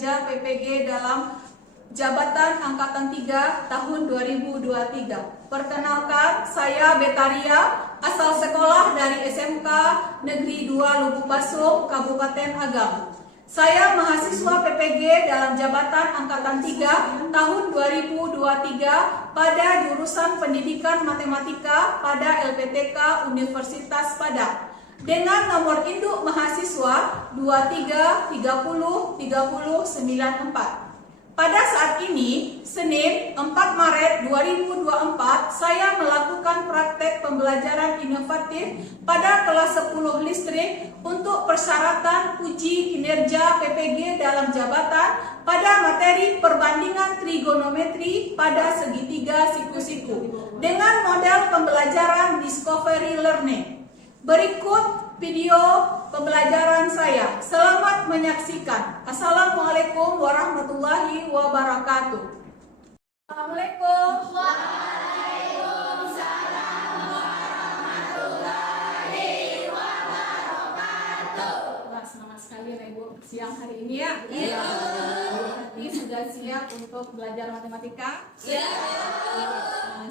Kinerja PPG dalam Jabatan Angkatan 3 tahun 2023. Perkenalkan, saya Betaria, asal sekolah dari SMK Negeri 2 Lubuk Basung, Kabupaten Agam. Saya mahasiswa PPG dalam Jabatan Angkatan 3 tahun 2023 pada jurusan Pendidikan Matematika pada LPTK Universitas Padang dengan nomor induk mahasiswa 23303094. Pada saat ini, Senin 4 Maret 2024, saya melakukan praktek pembelajaran inovatif pada kelas 10 listrik untuk persyaratan uji kinerja PPG dalam jabatan pada materi perbandingan trigonometri pada segitiga siku-siku dengan model pembelajaran discovery learning. Berikut video pembelajaran saya. Selamat menyaksikan. Assalamualaikum warahmatullahi wabarakatuh. Assalamualaikum. Waalaikumsalam warahmatullahi wabarakatuh. Wah, semangat sekali ya Ibu siang hari ini ya. Iya. Berarti sudah siap untuk belajar matematika? Iya.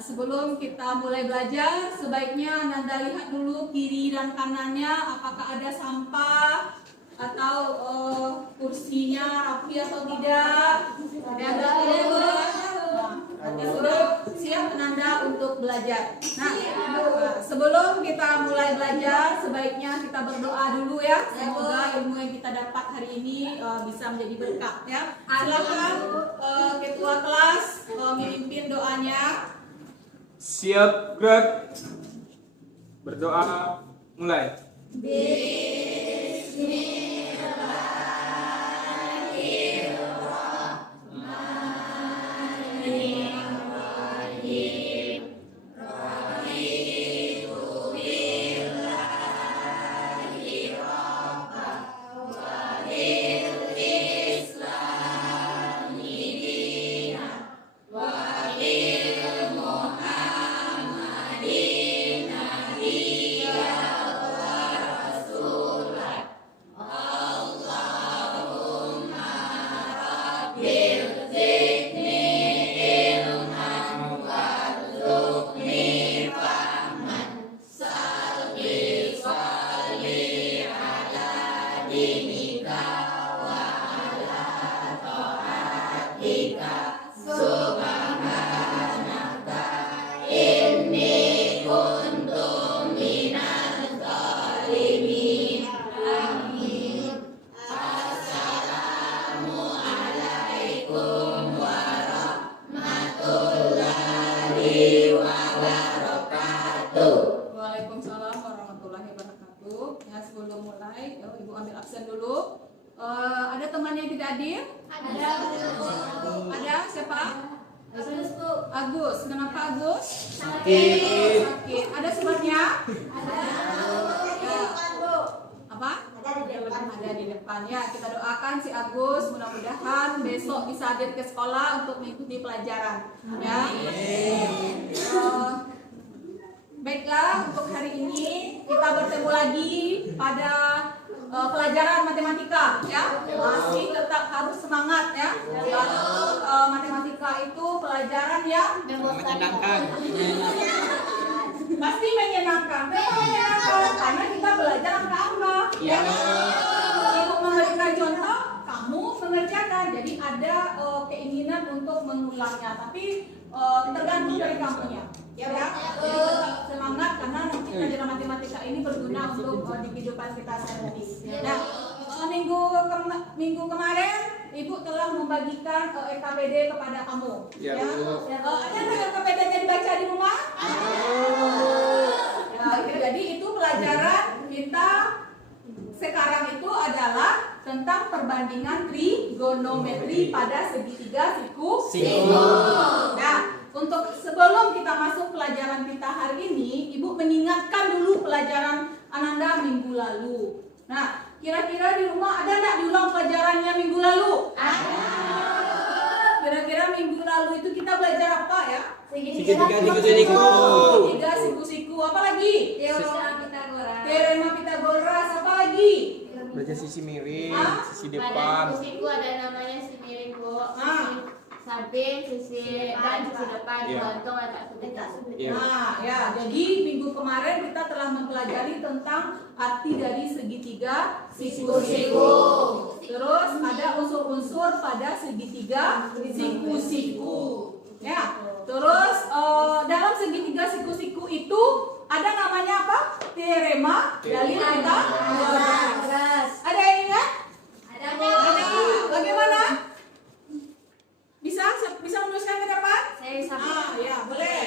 Sebelum kita mulai belajar, sebaiknya Nanda lihat dulu kiri dan kanannya apakah ada sampah atau kursinya rapi atau tidak. Ada sudah siap Nanda untuk belajar. Nah, sebelum kita mulai belajar, sebaiknya kita berdoa dulu ya. Semoga ilmu yang kita dapat hari ini bisa menjadi berkah ya. Silakan ketua kelas memimpin doanya. Siap, gerak. Berdoa, mulai. Waalaikumsalam warahmatullahi wabarakatuh. Ya, sebelum mulai, Ibu ambil absen dulu. Ada teman yang tidak hadir? Ada. Ada siapa? Agus. Kenapa Agus? Sakit. Sakit. Ada sebabnya? Ada. Apa? Ada di depan ya. Kita doakan si Agus mudah-mudahan besok bisa hadir ke sekolah untuk mengikuti pelajaran. Ya. Baiklah, untuk hari ini kita bertemu lagi pada pelajaran matematika ya. Masih tetap harus semangat ya. Matematika itu pelajaran yang Menyenangkan. pasti menyenangkan. Kenapa menyenangkan? Karena kita belajar angka-angka. Ya. Ibu memberikan contoh, kamu mengerjakan. Jadi ada keinginan untuk mengulangnya, tapi tergantung dari kamunya. Ya. Jadi tetap semangat karena nanti pelajaran matematika ini berguna untuk di kehidupan kita sehari-hari. Nah, minggu kemarin Ibu telah membagikan RKPD kepada kamu. Ya, Ya. Bu. Ada nggak RKPD-nya dibaca di rumah? Ya, jadi itu pelajaran kita sekarang itu adalah tentang perbandingan trigonometri pada segitiga siku. Nah, untuk sebelum kita masuk pelajaran kita hari ini, Ibu mengingatkan dulu pelajaran Ananda minggu lalu. Nah, kira-kira di rumah ada nggak diulang pelajarannya minggu lalu? Ada. Kira-kira minggu lalu itu kita belajar apa ya? Segitiga siku-siku. Tiga siku-siku. Apa lagi? Teorema Pitagoras. Teorema Pitagoras. Apa lagi? Belajar sisi miring, Hah? sisi Pada depan. siku ada namanya samping, sisi dan sisi depan, Iya. gantung letak sudut. Iya. Nah, ya, jadi minggu kemarin kita telah mempelajari tentang arti dari segitiga siku-siku. Terus ada unsur-unsur pada segitiga siku-siku. Ya, terus dalam segitiga siku-siku itu ada namanya apa? Teorema dalil Pythagoras. Ada yang ingat? Ada Ada. Bagaimana? Bisa menuliskan ke depan? Saya sama. Ya, boleh.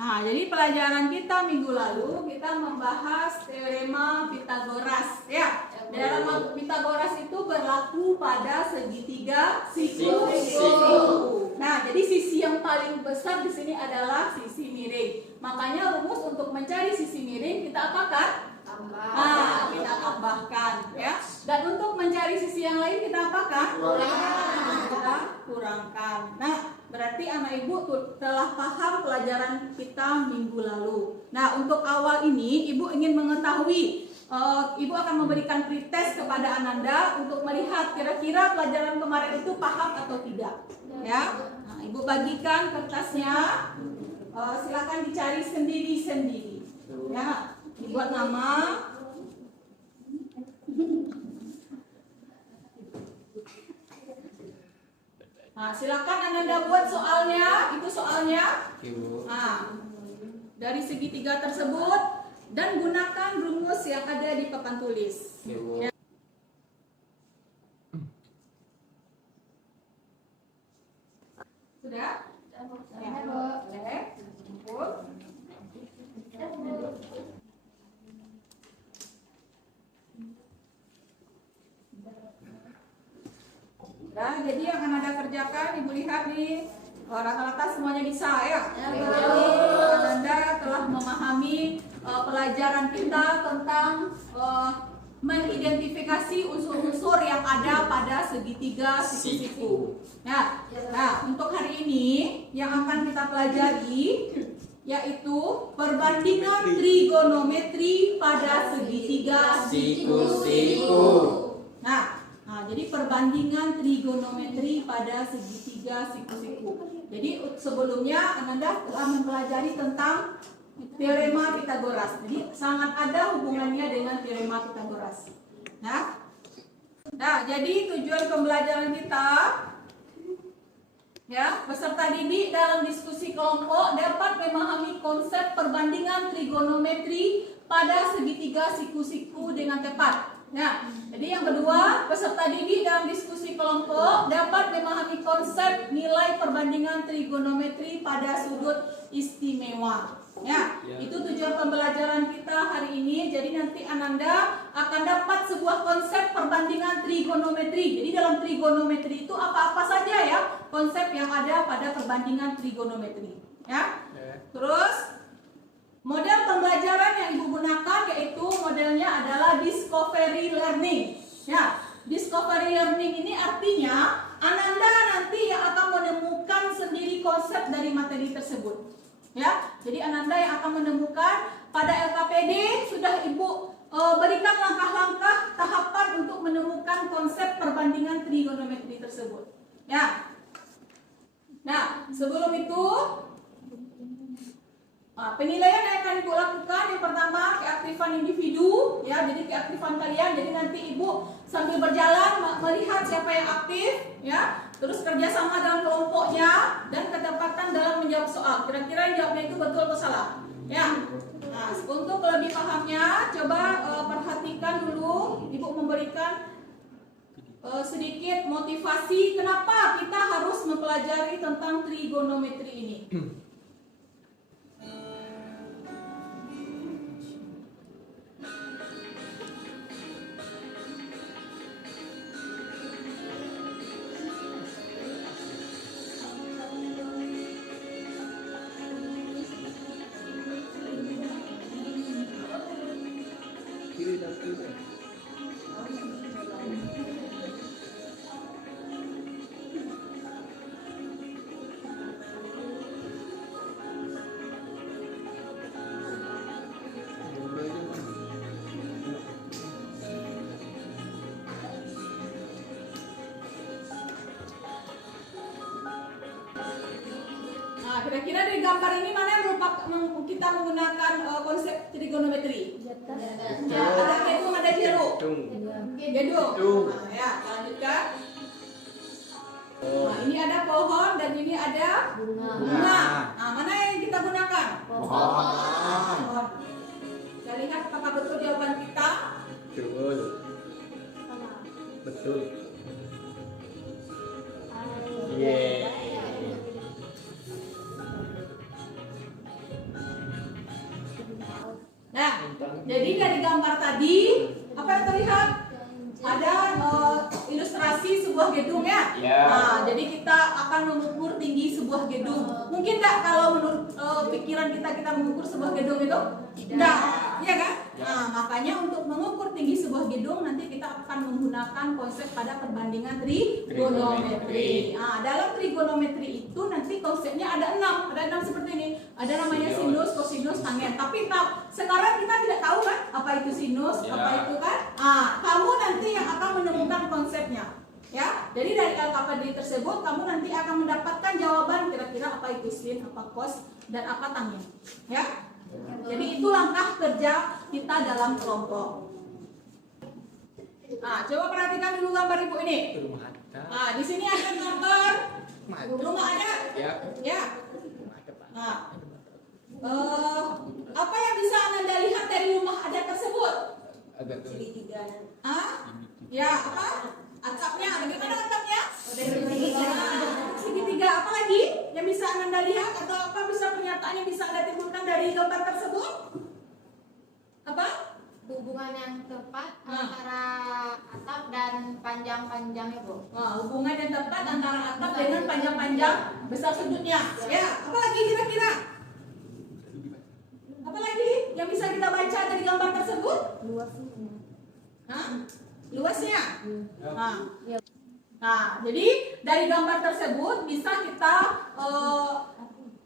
Nah, jadi pelajaran kita minggu lalu kita membahas teorema Pythagoras, ya. Teorema Pythagoras itu berlaku pada segitiga siku-siku. Nah, jadi sisi yang paling besar di sini adalah sisi miring. Makanya rumus untuk mencari sisi miring kita apakan? Nah, kita tambahkan, ya. Dan untuk mencari sisi yang lain kita apakan? Kita kurangkan. Nah, berarti anak ibu telah paham pelajaran kita minggu lalu. Nah, untuk awal ini ibu ingin mengetahui, ibu akan memberikan pretest kepada Ananda untuk melihat kira-kira pelajaran kemarin itu paham atau tidak. Ya, nah, ibu bagikan kertasnya. Silakan dicari sendiri-sendiri. Ya, dibuat nama. Nah, silakan Ananda buat soalnya, itu soalnya. Ibu. Nah, dari segitiga tersebut dan gunakan rumus yang ada di papan tulis. Ibu. Ya. Sudah? Ya, boleh. Kumpul. Nah, jadi yang Ananda kerjakan, ibu lihat nih, rata-rata semuanya bisa ya. Jadi Ananda telah memahami pelajaran kita tentang mengidentifikasi unsur-unsur yang ada pada segitiga siku-siku. Nah, untuk hari ini yang akan kita pelajari yaitu perbandingan trigonometri pada segitiga siku-siku. Nah, jadi perbandingan trigonometri pada segitiga siku-siku. Jadi sebelumnya Ananda telah mempelajari tentang teorema Pythagoras. Jadi sangat ada hubungannya dengan teorema Pythagoras. Nah, jadi tujuan pembelajaran kita, ya, peserta didik dalam diskusi kelompok dapat memahami konsep perbandingan trigonometri pada segitiga siku-siku dengan tepat. Nah, jadi yang kedua, peserta didik dalam diskusi kelompok dapat memahami konsep nilai perbandingan trigonometri pada sudut istimewa. Ya, itu tujuan pembelajaran kita hari ini. Jadi nanti Ananda akan dapat sebuah konsep perbandingan trigonometri. Jadi dalam trigonometri itu apa-apa saja ya konsep yang ada pada perbandingan trigonometri. Ya. Terus model pembelajaran yang ibu gunakan yaitu modelnya adalah discovery learning. Ya, discovery learning ini artinya Ananda nanti yang akan menemukan sendiri konsep dari materi tersebut. Ya, jadi Ananda yang akan menemukan pada LKPD sudah ibu berikan langkah-langkah tahapan untuk menemukan konsep perbandingan trigonometri tersebut. Ya. Nah, sebelum itu penilaian yang akan ibu lakukan yang pertama keaktifan individu, ya, jadi keaktifan kalian. Jadi nanti ibu sambil berjalan melihat siapa yang aktif, ya, terus kerjasama dalam kelompoknya dan ketepatan dalam menjawab soal. Kira-kira yang jawabnya itu betul atau salah, ya. Nah, untuk lebih pahamnya, coba perhatikan dulu, ibu memberikan sedikit motivasi kenapa kita harus mempelajari tentang trigonometri ini. kira-kira dari gambar ini mana yang merupakan kita menggunakan konsep trigonometri? Ya, ada gedung, ada jeruk. Gedung. Nah, ya, lanjutkan. Nah, ini ada pohon dan ini ada bunga. Nah, mana yang kita gunakan? Pohon. Kita lihat apakah betul jawaban kita? Betul. Yeah. Nah, jadi dari gambar tadi apa yang terlihat? Ada ilustrasi sebuah gedung ya. Ya. Nah, jadi kita akan mengukur tinggi sebuah gedung. Mungkin nggak kalau menurut pikiran kita mengukur sebuah gedung itu? Tidak, ya kan? Nah, makanya untuk mengukur tinggi sebuah gedung nanti kita akan menggunakan konsep pada perbandingan trigonometri. Nah, dalam trigonometri itu nanti konsepnya ada 6 seperti ini. Ada namanya sinus, kosinus, tangen. Tapi sekarang kita tidak tahu kan apa itu sinus, Ya. apa itu kan? Nah, kamu nanti yang akan menemukan konsepnya. Ya, jadi dari LKPD tersebut kamu nanti akan mendapatkan jawaban kira-kira apa itu sin, apa cos, dan apa tangen. Ya, jadi itu langkah kerja kita dalam kelompok. Nah, coba perhatikan dulu gambar ibu ini. Nah, di sini ada gambar rumah ada. Ya. Nah, apa yang bisa Anda lihat dari rumah ada tersebut? Ya, apa? Atapnya, bagaimana atapnya? Segitiga. Apa lagi yang bisa Anda lihat atau apa bisa pernyataan yang bisa Anda timbulkan dari gambar tersebut? Apa? Hubungan yang tepat antara atap dan panjang-panjangnya, Bu. Nah, hubungan yang tepat antara atap dengan panjang-panjang besar sudutnya. Ya, apa lagi kira-kira? Apa lagi yang bisa kita baca dari gambar tersebut? Luasnya. Nah, jadi dari gambar tersebut bisa kita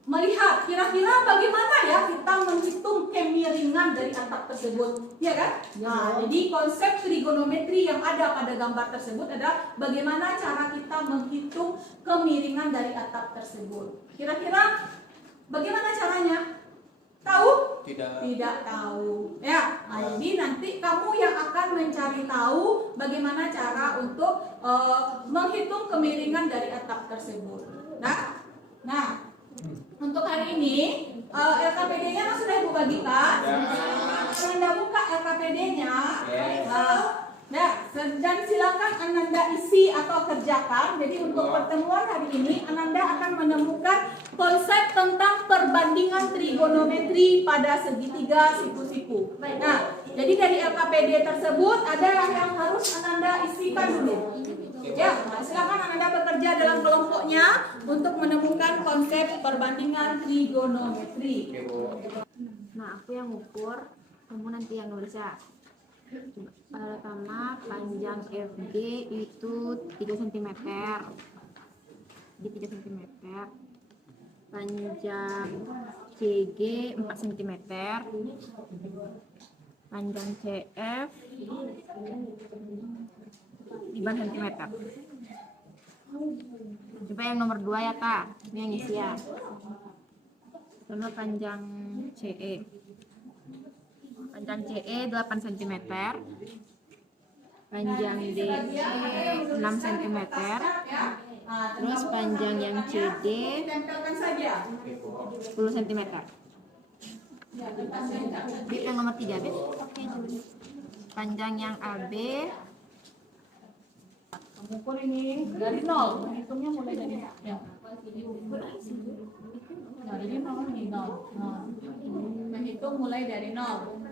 melihat kira-kira bagaimana ya kita menghitung kemiringan dari atap tersebut, ya kan? Nah, jadi konsep trigonometri yang ada pada gambar tersebut adalah bagaimana cara kita menghitung kemiringan dari atap tersebut. Kira-kira bagaimana caranya? Tahu? Tidak tahu. Ya, nah, jadi nanti kamu yang akan mencari tahu bagaimana cara untuk menghitung kemiringan dari atap tersebut. Nah, untuk hari ini LKPD-nya sudah Ibu bagikan. Anda buka LKPD-nya. Dan silakan Ananda isi atau kerjakan. Jadi untuk pertemuan hari ini Ananda akan menemukan konsep tentang perbandingan trigonometri pada segitiga siku-siku. Nah, jadi dari LKPD tersebut ada yang harus Ananda isikan dulu. Ya, silakan Ananda bekerja dalam kelompoknya untuk menemukan konsep perbandingan trigonometri. Nah, aku yang ngukur, kamu nanti yang nulis ya. Pertama, panjang FG itu 3 cm. Di 3 cm. Panjang CG 4 cm. Panjang CF 5 cm. Coba yang nomor 2 ya, Kak. Ini yang isi ya. Lalu panjang CE. Panjang CE 8 cm. Panjang DE 6 cm. Terus panjang yang CD 10 cm. Bib yang nomor 3, Bib. Panjang yang AB. Mengukur ini dari 0. Hitungnya mulai dari ya. Dari 0 ini 0. Menghitung mulai dari 0.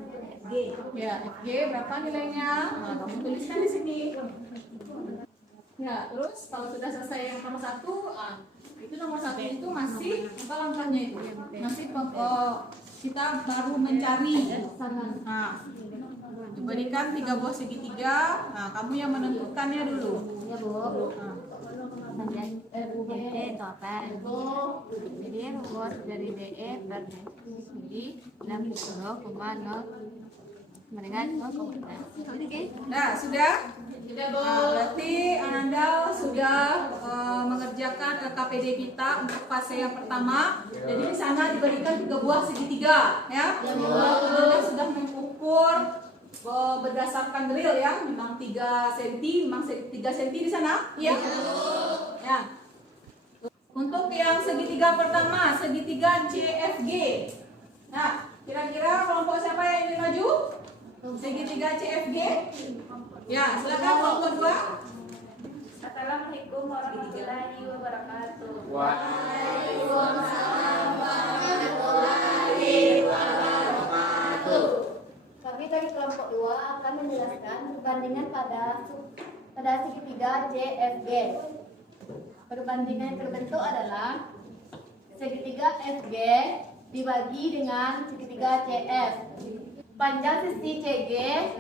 Ya, FG berapa nilainya? Nah, kamu tuliskan di sini. Ya, terus kalau sudah selesai yang nomor 1, itu nomor 1 itu masih apa langkahnya itu? Masih kita baru mencari. Nah, diberikan 3 buah segitiga. Nah, kamu yang menentukannya dulu. Ya, Bu. Panjang FG itu apa? Jadi ruas dari DE per jadi 60,0 sama dengan 0,6. Oke. Nah, sudah? Nah, berarti Ananda sudah mengerjakan LKPD kita untuk fase yang pertama. Jadi di sana diberikan 3 buah segitiga, ya. Anda sudah mengukur berdasarkan drill ya, memang 3 cm, memang 3 cm di sana, iya. Ya. Untuk yang segitiga pertama, segitiga CFG. Nah, kira-kira kelompok siapa yang ingin maju? Segitiga CFG. Ya, silakan kelompok 2. Assalamualaikum warahmatullahi wabarakatuh. Kami dari kelompok 2 akan menjelaskan perbandingan pada segitiga CFG. Perbandingan yang terbentuk adalah segitiga FG dibagi dengan segitiga CF. Panjang sisi CG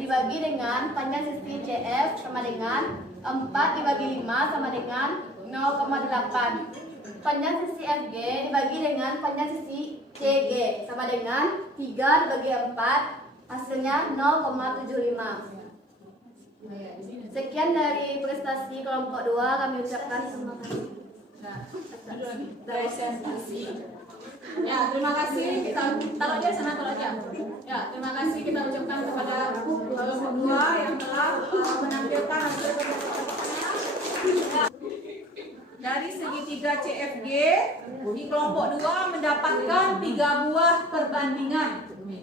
dibagi dengan panjang sisi CF sama dengan 4 dibagi 5 sama dengan 0,8. Panjang sisi FG dibagi dengan panjang sisi CG sama dengan 3 dibagi 4, hasilnya 0,75. Sekian dari prestasi kelompok 2, kami ucapkan terima kasih. Presentasi. Ya, terima kasih. Kita taruh aja sana, taruh aja. Ya, terima kasih kita ucapkan kepada kelompok 2 yang telah menampilkan hasil presentasinya. Dari segitiga CFG di kelompok 2 mendapatkan 3 buah perbandingan.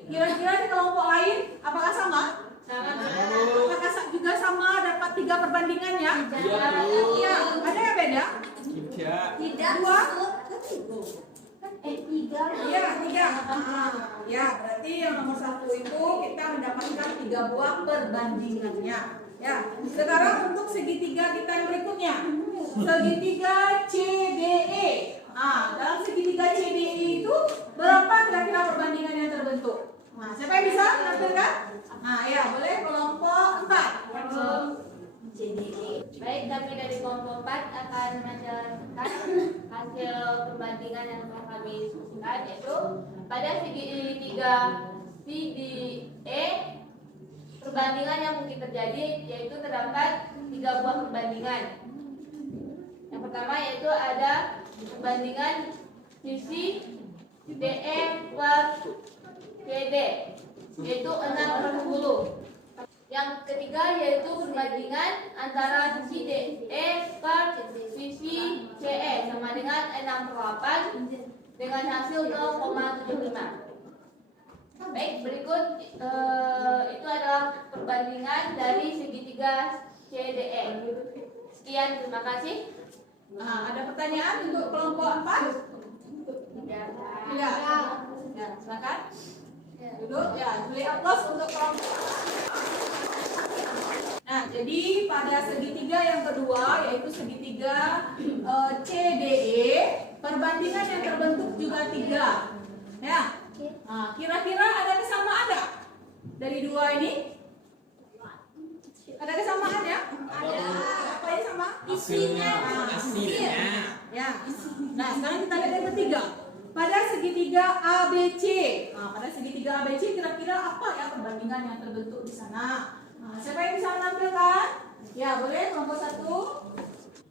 Kira-kira di kelompok lain apakah sama? Apakah juga sama dapat 3 perbandingannya? Iya. Ada yang beda? Tidak. 2? 3. Iya, 3. Ya, berarti yang nomor 1 itu kita mendapatkan 3 buah perbandingannya. Ya, sekarang untuk segitiga kita yang berikutnya, segitiga CDE. Dalam segitiga CDE itu berapa kira-kira perbandingan yang terbentuk? Siapa yang bisa menampilkan? Ya, boleh kelompok 4. Baik, kami dari kelompok 4 akan menjelaskan hasil perbandingan yang telah kami susunkan, yaitu pada segitiga CDE perbandingan yang mungkin terjadi yaitu terdapat 3 buah perbandingan. Yang pertama yaitu ada perbandingan sisi DE per CD yaitu 6/10. Yang ketiga yaitu perbandingan antara sisi DE per sisi CE sama dengan 6/8 dengan hasil 0,75. Baik, berikut itu adalah perbandingan dari segitiga CDE. Sekian, terima kasih. Ada pertanyaan untuk kelompok 4? Tidak. Ya, silakan. Duduk. Ya, beri aplaus untuk kelompok. Nah, jadi pada segitiga yang kedua yaitu segitiga CDE, perbandingan yang terbentuk juga 3. Ya. Kira-kira ada kesamaan nggak dari 2 ini? Ada kesamaan ya? Ada. Apa yang sama? Hasilnya. Ya. Nah, sekarang kita lihat yang ketiga. Pada segitiga ABC. Pada segitiga ABC kira-kira apa ya perbandingan yang terbentuk di sana? Siapa yang bisa menampilkan? Ya, boleh kelompok 1.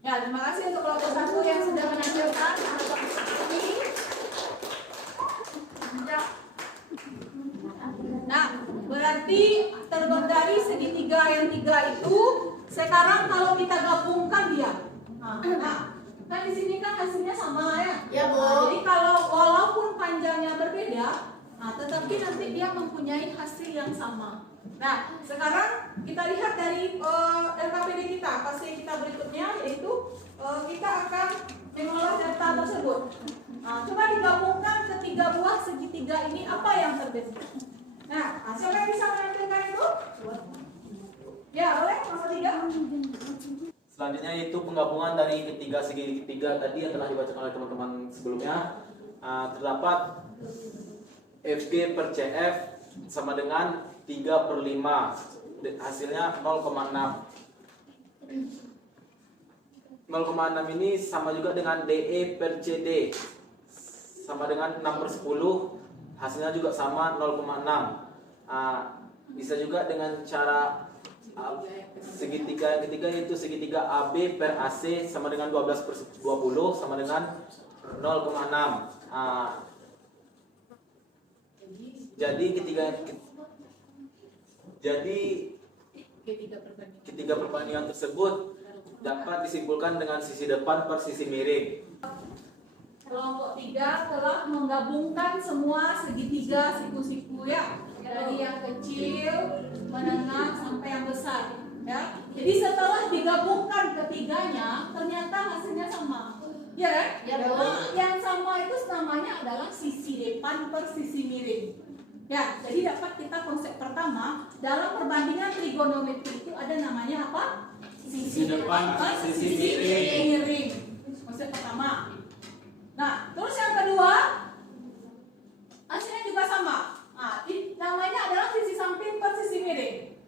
Ya, terima kasih untuk kelompok 1 yang sudah menampilkan ini. Nah, berarti dari segitiga yang 3 itu sekarang kalau kita gabungkan dia. Kan di sini kan hasilnya sama ya. Ya, Bu. Jadi kalau walaupun panjangnya berbeda, tetapi nanti dia mempunyai hasil yang sama. Nah, sekarang kita lihat dari LKPD kita, fase kita berikutnya yaitu kita akan mengolah data tersebut. Coba digabungkan ketiga buah segitiga ini apa yang terbentuk. Nah, siapa yang bisa menampilkan itu? Ya, boleh, nomor 3. Selanjutnya itu penggabungan dari ketiga segitiga tadi yang telah dibacakan oleh teman-teman sebelumnya. Terdapat FG per CF sama dengan 3/5. Hasilnya 0,6. 0,6 ini sama juga dengan DE per CD sama dengan 6/10. Hasilnya juga sama 0,6. Bisa juga dengan cara segitiga yang ketiga, yaitu segitiga AB per AC sama dengan 12/20 sama dengan 0,6. Jadi ketiga perbandingan tersebut dapat disimpulkan dengan sisi depan per sisi miring. Kelompok 3 telah menggabungkan semua segitiga siku-siku ya, dari yang kecil, menengah sampai yang besar ya. Jadi setelah digabungkan ketiganya, ternyata hasilnya sama. Ya kan? Ya, betul. Yang sama itu namanya adalah sisi depan per sisi miring. Ya, jadi dapat kita konsep pertama dalam perbandingan trigonometri itu ada namanya apa? Sisi depan per sisi miring. Konsep pertama. Nah, terus yang kedua, hasilnya juga sama. Nah, namanya adalah sisi samping per sisi miring.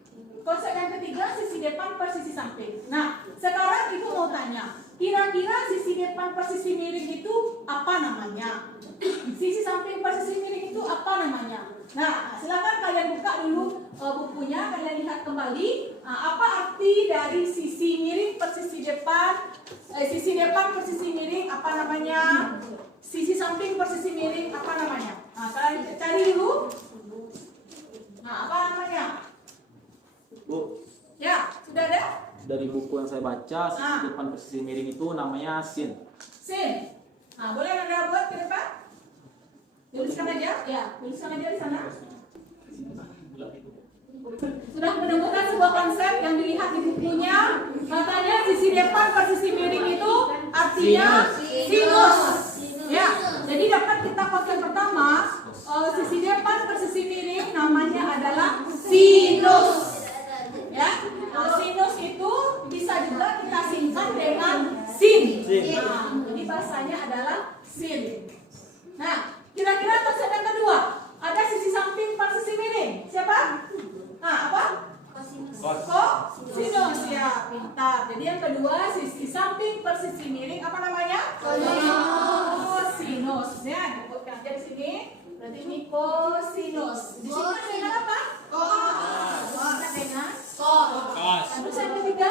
Konsep yang ketiga, sisi depan per sisi samping. Nah, sekarang Ibu mau tanya, kira-kira sisi depan per sisi miring itu apa namanya? Sisi samping per sisi miring itu apa namanya? Nah, silakan kalian buka dulu bukunya, kalian lihat kembali. Nah, apa arti dari sisi miring per sisi depan? Sisi depan per sisi miring apa namanya? Sisi samping per sisi miring apa namanya? Nah, kalian cari dulu. Nah, apa namanya? Bu, Ya, sudah ada? dari buku yang saya baca, sisi depan per sisi miring itu namanya sin. Sin. Nah, boleh Anda buat ke depan? Tuliskan aja, ya, tuliskan aja di sana. Sudah menemukan sebuah konsep yang dilihat di bukunya. Katanya sisi depan per sisi miring itu artinya sinus. Ya, jadi dapat kita konsep pertama, sisi depan per sisi miring namanya adalah sinus. Ya, sinus itu bisa juga kita singkat dengan sin. Nah, jadi bahasanya adalah sin. Nah, kira-kira konsep yang kedua, ada sisi samping per sisi miring. Siapa? Nah, apa? Kosinus. Ya, pintar. Jadi yang kedua, sisi samping per sisi miring apa namanya? Kosinus. Ya, disebutkan aja di sini. Berarti ini kosinus. Disingkat dengan apa? Disingkat dengan kos. Terus yang ketiga?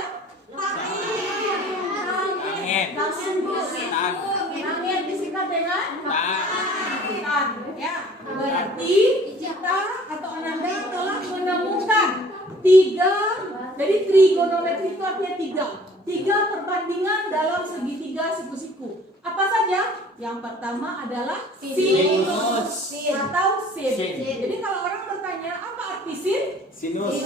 Angin disingkat dengan tan. Ya, berarti kita atau Ananda telah menemukan tiga. Jadi trigonometri itu artinya tiga perbandingan dalam segitiga siku-siku. Apa saja? Yang pertama adalah sinus atau sin. Jadi kalau orang bertanya apa arti sin? Sinus.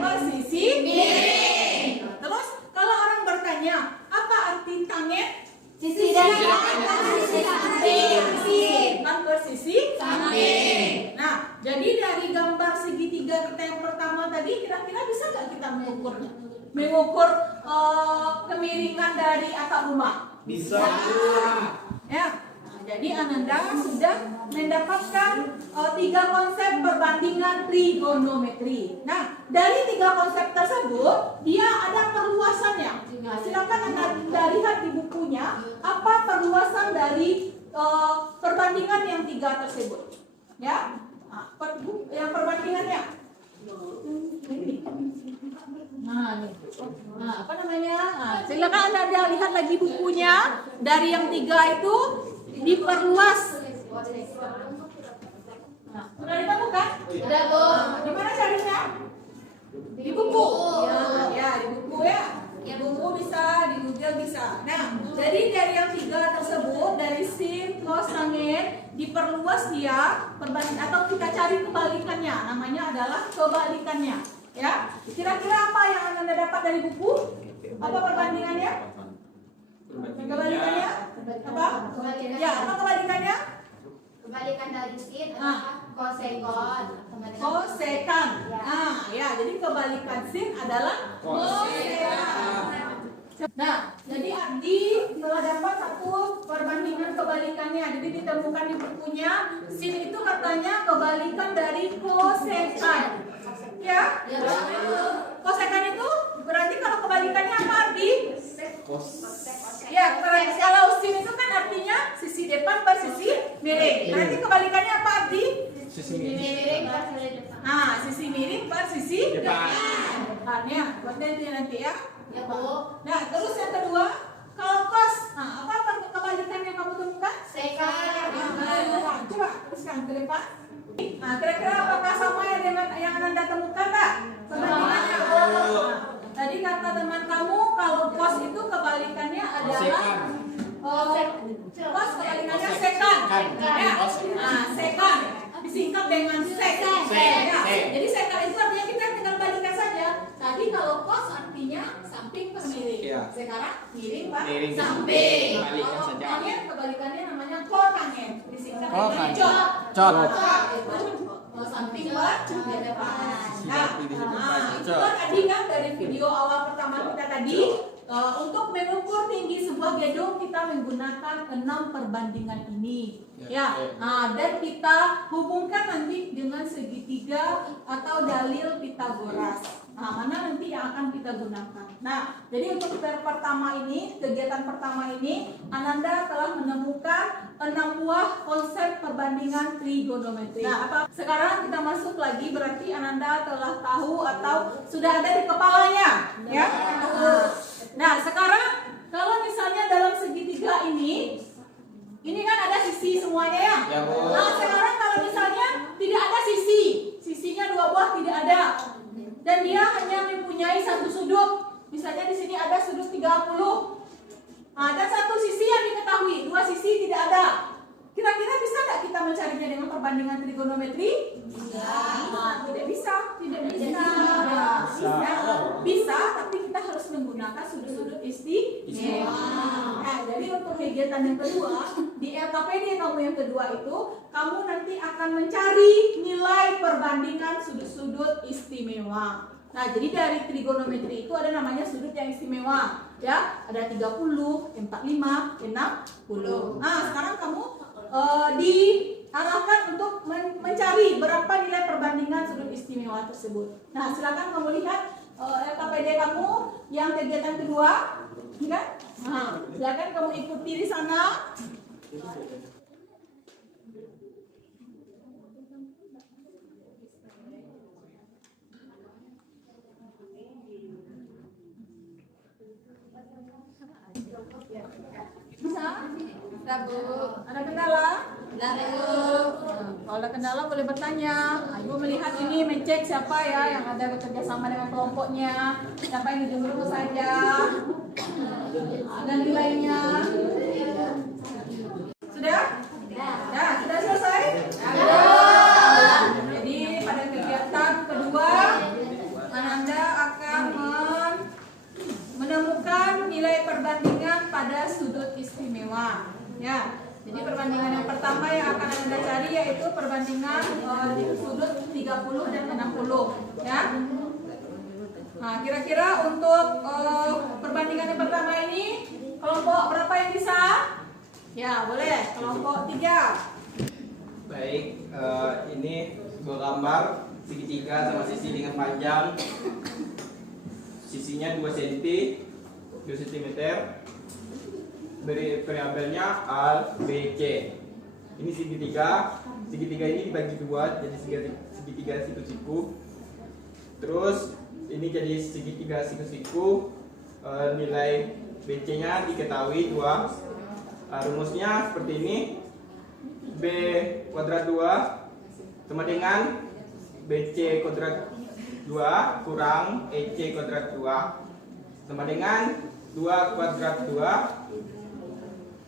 Bersisi miring. Terus kalau orang bertanya apa arti tangent? Sisi depan bersisi samping. Nah, jadi dari gambar segitiga kita yang pertama tadi, kira-kira bisa nggak kita mengukurnya? Mengukur kemiringan dari atap rumah? Bisa. Ya. Nah, jadi Ananda sudah mendapatkan tiga konsep perbandingan trigonometri. Nah, dari tiga konsep tersebut, dia ada perluasannya. Nah, silakan Anda lihat di bukunya apa perluasan dari perbandingan yang tiga tersebut. Ya, nah, yang perbandingannya. Nah, apa namanya? Nah, silakan Anda lihat lagi bukunya. Dari yang tiga itu diperluas. Nah, sudah ditemukan? Sudah, Bu. Di mana carinya? Di buku. Ya, di buku ya. Di buku bisa, di Google bisa. Nah, jadi dari yang tiga tersebut, dari sin, cos, tangent, diperluas dia perbanding atau kita cari kebalikannya. Namanya adalah kebalikannya. Ya, kira-kira apa yang Anda dapat dari buku? Apa perbandingannya? Kebalikannya? Apa? Ya, apa kebalikannya? Kebalikan dari sin adalah kosekon. Kosekan. Nah, ya, jadi kebalikan sin adalah kosekan. Nah, jadi Adi telah dapat satu perbandingan kebalikannya. Jadi ditemukan di bukunya, sin itu katanya kebalikan dari kosekan. Ya? Kosekan itu berarti kalau kebalikannya apa arti? Ya, kalau sin itu kan artinya sisi depan per sisi miring. Berarti kebalikannya apa arti? Sisi miring. Nah, sisi miring per sisi depan. Ya, buat nanti ya. Ya, Bu. Nah, terus yang kedua, kalau kos, nah apa kebalikan yang kamu temukan? Sekan. Nah, coba teruskan ke depan. Nah, kira-kira apakah sama ya dengan yang Anda temukan, Kak? Perbandingannya. Nah, tadi kata teman kamu kalau kos itu kebalikannya adalah kos kebalikannya sekan. Ya. Nah, sekan disingkat dengan sek. Ya. Jadi sekan itu artinya kita tinggal balikan saja. Tadi kalau kos artinya samping per miring. Ya. Sekarang miring per Miring ke samping. samping. Balikan Kalau saja. kangen kebalikannya namanya kokangen. Disingkat dengan Kokangen. cot. Cot. Itu samping per depan. Nah, itu Cot. kan tadi kan dari video awal pertama kita tadi untuk mengukur tinggi sebuah gedung kita menggunakan 6 perbandingan ini. Ya, nah, dan kita hubungkan nanti dengan segitiga atau dalil Pitagoras. Nah, mana nanti yang akan kita gunakan. Nah, jadi untuk kegiatan pertama ini, Ananda telah menemukan 6 buah konsep perbandingan trigonometri. Nah, sekarang kita masuk lagi, berarti Ananda telah tahu atau sudah ada di kepalanya, ya. Nah, sekarang kalau misalnya dalam segitiga ini kan ada sisi semuanya ya. Ya, Bu. Nah, sekarang kalau misalnya tidak ada sisinya 2 buah tidak ada. Dan dia hanya mempunyai satu sudut. Misalnya di sini ada sudut 30. Nah, dan satu sisi yang diketahui, 2 sisi tidak ada. Kira-kira bisa nggak kita mencarinya dengan perbandingan trigonometri? Tidak bisa. Bisa, tapi kita harus menggunakan sudut-sudut istimewa. Nah, jadi untuk kegiatan yang kedua, di LKPD kamu yang kedua itu, kamu nanti akan mencari nilai perbandingan sudut-sudut istimewa. Nah, jadi dari trigonometri itu ada namanya sudut yang istimewa, ya. Ada 30, 45, 60. Nah, sekarang kamu diarahkan untuk mencari berapa nilai perbandingan sudut istimewa tersebut. Nah, silakan kamu lihat LKPD kamu yang kegiatan kedua, kan? Nah, silakan kamu ikuti di sana. Bisa? Ada kendala? Kalau ada kendala boleh bertanya. Ibu melihat ini, mencek siapa ya yang ada bekerja sama dengan kelompoknya, siapa yang dijemput saja, dan nilainya. Sudah? Ya, sudah selesai? Jadi pada kegiatan kedua, Ananda akan menemukan nilai perbandingan pada sudut istimewa. Ya, jadi perbandingan yang pertama yang akan Anda cari yaitu perbandingan sudut 30 dan 60. Ya. Nah, kira-kira untuk perbandingan yang pertama ini kelompok berapa yang bisa? Ya, boleh. Kelompok 3. Baik, ini sebuah gambar segitiga sama sisi dengan panjang. Sisinya 2 cm, 2 cm. Beri variabelnya A, B, C. Ini segitiga. Segitiga ini dibagi 2 jadi segitiga siku-siku. Terus ini jadi segitiga siku-siku. Nilai BC-nya diketahui 2. Rumusnya seperti ini. B kuadrat 2 sama dengan BC kuadrat 2 kurang EC kuadrat 2 sama dengan 2 kuadrat 2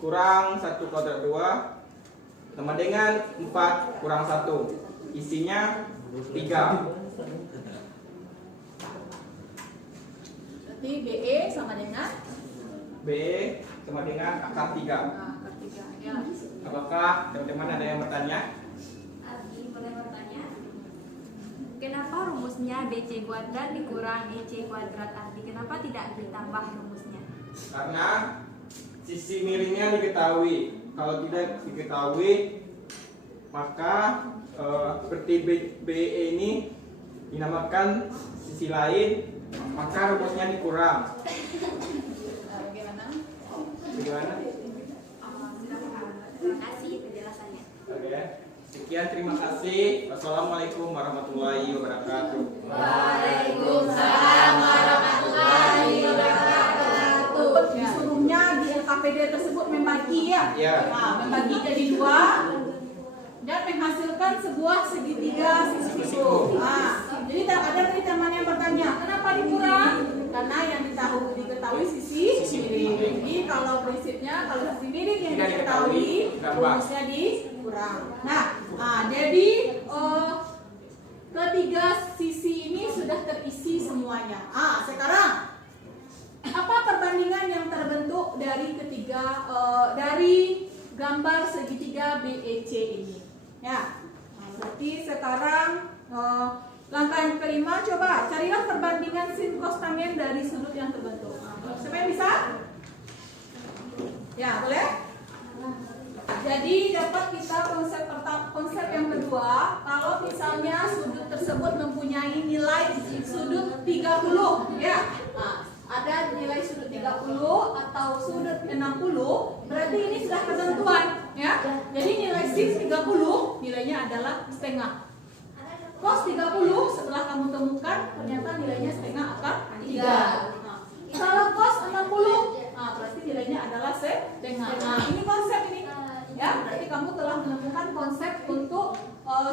kurang 1 kuadrat 2 sama dengan 4 kurang 1. Isinya 3. Berarti BE sama dengan BE sama dengan akar 3. akar 3. Ya. Apakah teman-teman ada yang bertanya? Boleh bertanya? Kenapa rumusnya BC kuadrat dikurang EC kuadrat arti? Kenapa tidak ditambah rumusnya? Karena sisi miringnya diketahui. Kalau tidak diketahui, maka seperti BE ini dinamakan sisi lain, maka rumusnya dikurang. Bagaimana? Bagaimana? Terima kasih penjelasannya. Oke. Sekian, terima kasih. Wassalamualaikum warahmatullahi wabarakatuh. Waalaikumsalam warahmatullahi wabarakatuh. Disuruhnya di LKPD tersebut membagi ya. Ya. Nah, membagi jadi 2 dan menghasilkan sebuah segitiga sisi-siku. Nah, jadi tak ada dari teman yang bertanya, kenapa dikurang? Karena yang diketahui sisi miring. Jadi kalau prinsipnya kalau sisi miring yang Tidak diketahui, diketahui, rumusnya dikurang. Nah, jadi ketiga sisi ini sudah terisi semuanya. Sekarang apa perbandingan yang terbentuk dari dari gambar segitiga BEC ini? Ya, berarti sekarang langkah yang kelima, coba carilah perbandingan sin cos tangen dari sudut yang terbentuk. Siapa yang bisa? Ya, boleh? Jadi dapat kita konsep yang kedua, kalau misalnya sudut tersebut mempunyai nilai sudut 30, ya. Nah, ada nilai sudut 30 atau sudut 60, berarti ini sudah ketentuan, ya. Jadi nilai sin 30 nilainya adalah setengah. Cos 30 setelah kamu temukan ternyata nilainya setengah akar 3. Kalau cos 60, berarti nilainya adalah setengah. Nah, ini konsep ini. Ya, berarti kamu telah menemukan konsep untuk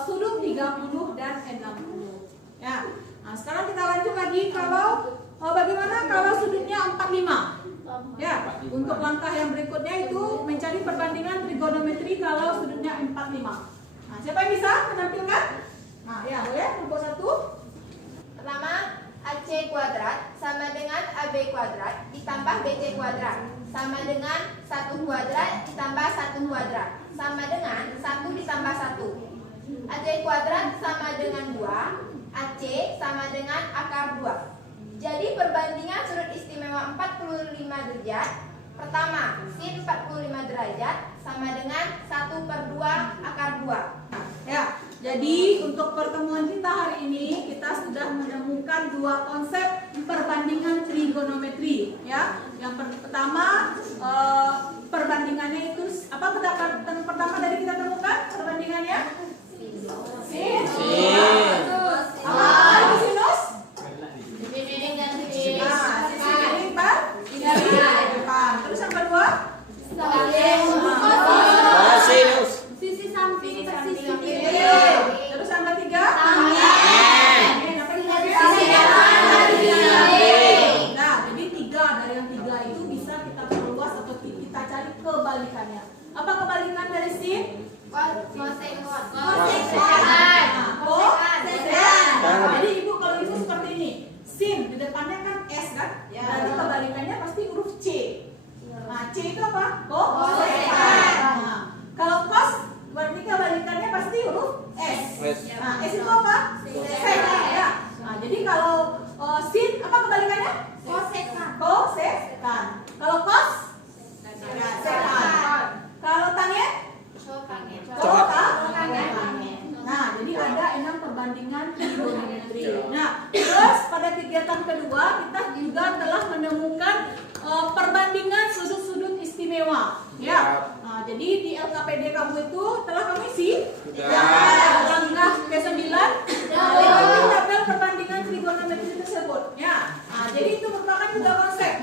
sudut 30 dan 60. Ya. Nah, sekarang kita lanjut lagi kalau bagaimana kalau sudutnya 45? Ya, untuk langkah yang berikutnya itu mencari perbandingan trigonometri kalau sudutnya 45. Nah, siapa yang bisa menampilkan? Nah, ya, boleh. Kelompok 1. Pertama, AC kuadrat sama dengan AB kuadrat ditambah BC kuadrat sama dengan 1 kuadrat ditambah 1 kuadrat sama dengan 1 ditambah 1. AC kuadrat sama dengan 2, AC sama dengan akar 2. Jadi perbandingan sudut istimewa 45 derajat. Pertama, sin 45 derajat sama dengan 1/2 akar 2. Ya, jadi untuk pertemuan kita hari ini kita sudah menemukan 2 konsep perbandingan trigonometri, ya. Yang pertama perbandingannya itu apa? Pertama dari kita temukan perbandingannya sin. Apa itu sinus? Sisi miring depan. Terus yang kedua? Sisi samping sisi kiri. Terus yang ketiga? Nah, jadi 3 dari yang 3 itu bisa kita perluas atau kita cari kebalikannya. Apa kebalikan dari sin? Jadi ibu kalau ibu seperti ini, sin di depannya kan S kan? Berarti kebalikannya pasti huruf C. Nah, C itu apa? Kosekan. Nah, kalau cos berarti kebalikannya pasti huruf S. Nah, S itu apa? Sek. Ya. Nah, jadi kalau sin apa kebalikannya? Kosekan. Kalau cos? Sekan. Kalau tangen? Nah, jadi ada 6 perbandingan trigonometri. Nah, terus pada kegiatan kedua kita juga telah menemukan perbandingan sudut-sudut istimewa. Ya. Nah, jadi di LKPD kamu itu telah kamu isi? Ya. Langkah ke-9 lengkapi tabel perbandingan trigonometri tersebut. Ya. Nah, jadi itu merupakan juga konsep.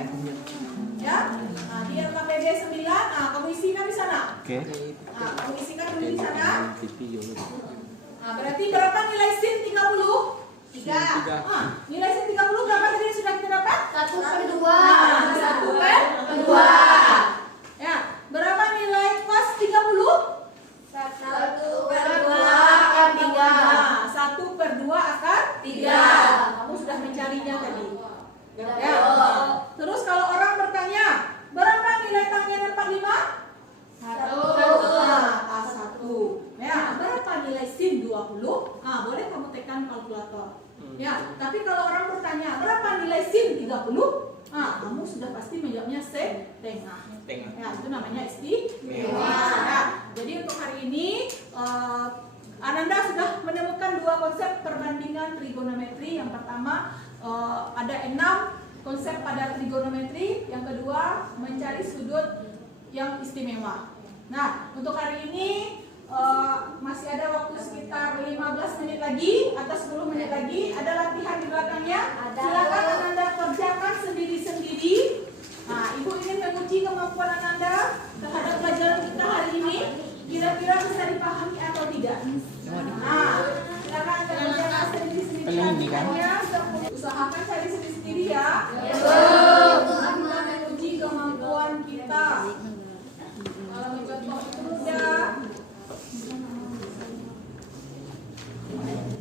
Ya. Nah, di LKPD 9, kamu isikan di sana. Oke. Nah, kamu isikan dulu di sana. Nah, berarti berapa nilai sin 30? 3. Nilai sin 30 berapa tadi sudah kita dapat? 1/2. 1/2. Ya, berapa nilai cos 30? 1/2 akar 3. 1/2 akar 3. Kamu sudah mencarinya tadi. Ya. Terus kalau orang bertanya, berapa nilai tangen 45? 1. Ya, berapa nilai sin 20? Boleh kamu tekan kalkulator. Ya, tapi kalau orang bertanya, berapa nilai sin 30? Kamu sudah pasti menjawabnya setengah. Ya, itu namanya istimewa. Ya, jadi untuk hari ini Ananda sudah menemukan 2 konsep perbandingan trigonometri. Yang pertama ada 6 konsep pada trigonometri. Yang kedua mencari sudut yang istimewa. Nah, untuk hari ini masih ada waktu sekitar 15 menit lagi atau 10 menit lagi. Ada latihan di belakangnya. Silakan Ananda kerjakan sendiri-sendiri. Nah, Ibu ingin menguji kemampuan Ananda terhadap pelajaran kita hari ini. Kira-kira bisa dipahami atau tidak? Nah, silakan kerjakan sendiri-sendiri. Usahakan cari sendiri-sendiri ya. Kita menguji kemampuan kita. Kalau mencontoh itu mudah.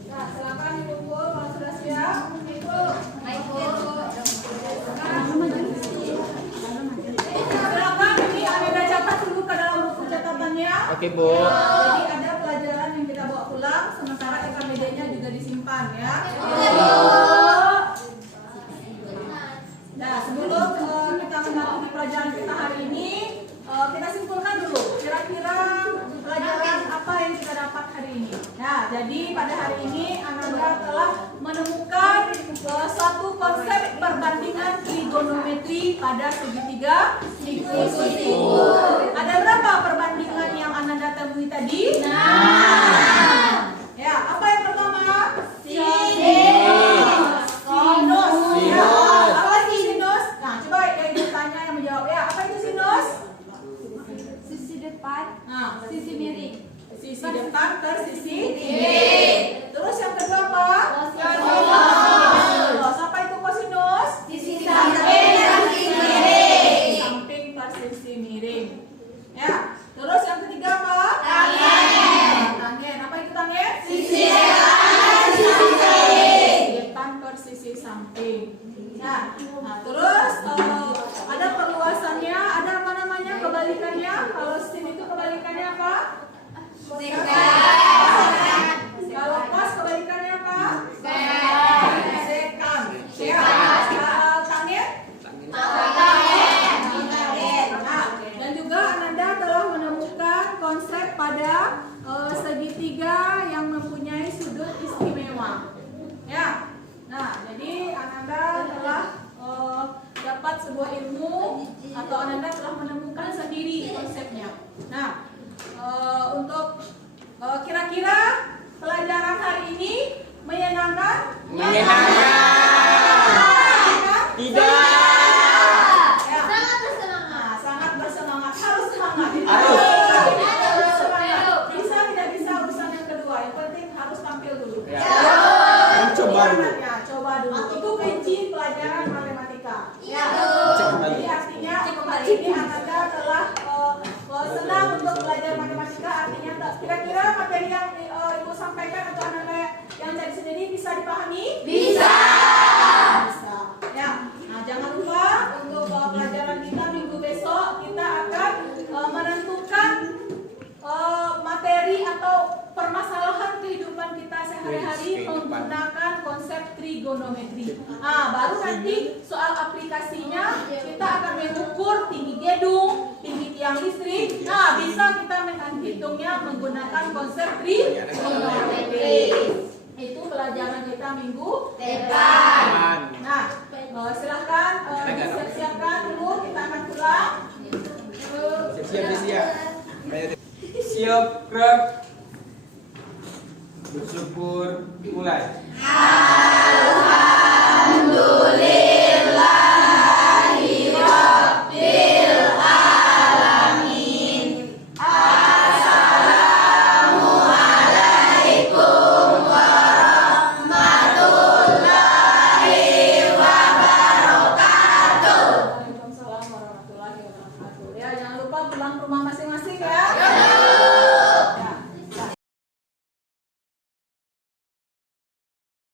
Nah, silakan Ibu kalau sudah siap. Ibu. Silakan ini Ananda catat dulu ke dalam buku catatannya. Oke, Bu. Jadi ada pelajaran yang kita bawa pulang, sementara EKBD-nya juga disimpan ya. Nah, sebelum kita memasuki pelajaran kita hari ini, kita simpulkan dulu kira-kira pelajaran apa yang kita dapat hari ini. Nah, jadi pada hari ini Ananda telah menemukan suatu konsep perbandingan trigonometri pada segitiga siku. Ada berapa perbandingan yang Ananda temui tadi? Ya, apa yang pertama? Sinus. Ya, apa itu sinus? Nah, coba yang ditanya yang menjawab ya. Apa itu sinus? Sisi depan, Nah, sisi miring. sisi depan ke sisi miring. Terus yang kedua apa? Kosinus. Apa itu kosinus? Sisi samping per sisi miring. Ya. Terus yang ketiga apa? Tangen. Apa itu tangen? Sisi depan per sisi samping. Nah, terus ada perluasannya, ada apa namanya kebalikannya? Kalau sin itu kebalikannya apa? Kalau cos kebalikannya apa? Sekan. Ya. Tangen? Nah, dan juga Ananda telah menemukan konsep pada segitiga yang mempunyai sudut istimewa. Ya. Nah, jadi Ananda telah dapat sebuah ilmu atau Ananda telah menemukan sendiri konsepnya. Nah, untuk kira-kira pelajaran hari ini menyenangkan? Tidak. Ya. Sangat bersemangat. Nah, sangat bersemangat. Harus semangat. Harus. Harus semangat. Bisa tidak bisa urusan yang kedua. Yang penting harus tampil dulu. Ya. Coba dulu. Ya, coba dulu. Itu kunci pelajaran matematika. Ya. Coba Jadi dulu. artinya hari ini Ananda telah senang untuk belajar matematika. Artinya kira-kira materi yang Ibu sampaikan atau Ananda yang cari sendiri bisa dipahami? Bisa. Ya. Nah, jangan lupa untuk pelajaran kita minggu besok kita akan menentukan materi atau permasalahan kehidupan kita sehari-hari menggunakan konsep trigonometri. Nah, baru nanti soal aplikasinya kita akan mengukur tinggi gedung, tinggi tiang listrik. Nah, bisa kita menghitungnya menggunakan konsep trigonometri. Itu pelajaran kita minggu depan. Nah, silahkan disiap-siapkan dulu, kita akan pulang. Siap. Siap, gerak. Bersyukur, mulai. Alhamdulillah.